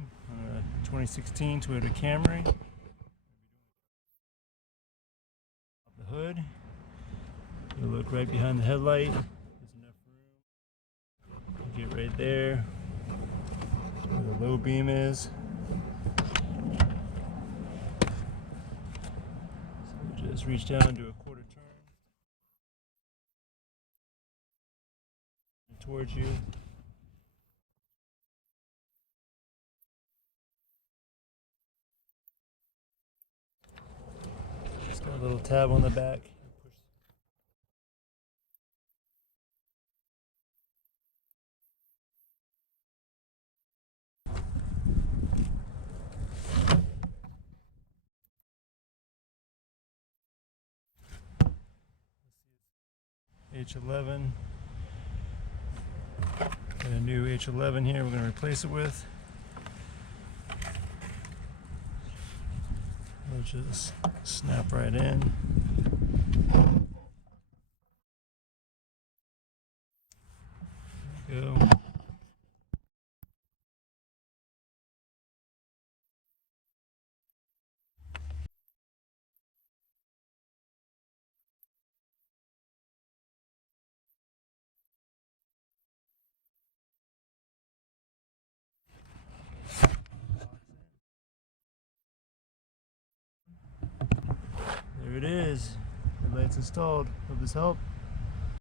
morning on a 2016 Toyota Camry. The hood. You look right behind the headlight. There's enough room. You get right there where the low beam is. So just reach down and do a quarter turn towards you. It's got a little tab on the back. H11. Got a new H11 here we're going to replace it with. We'll just snap right in. There we go. There it is. Headlights installed. Hope this helped.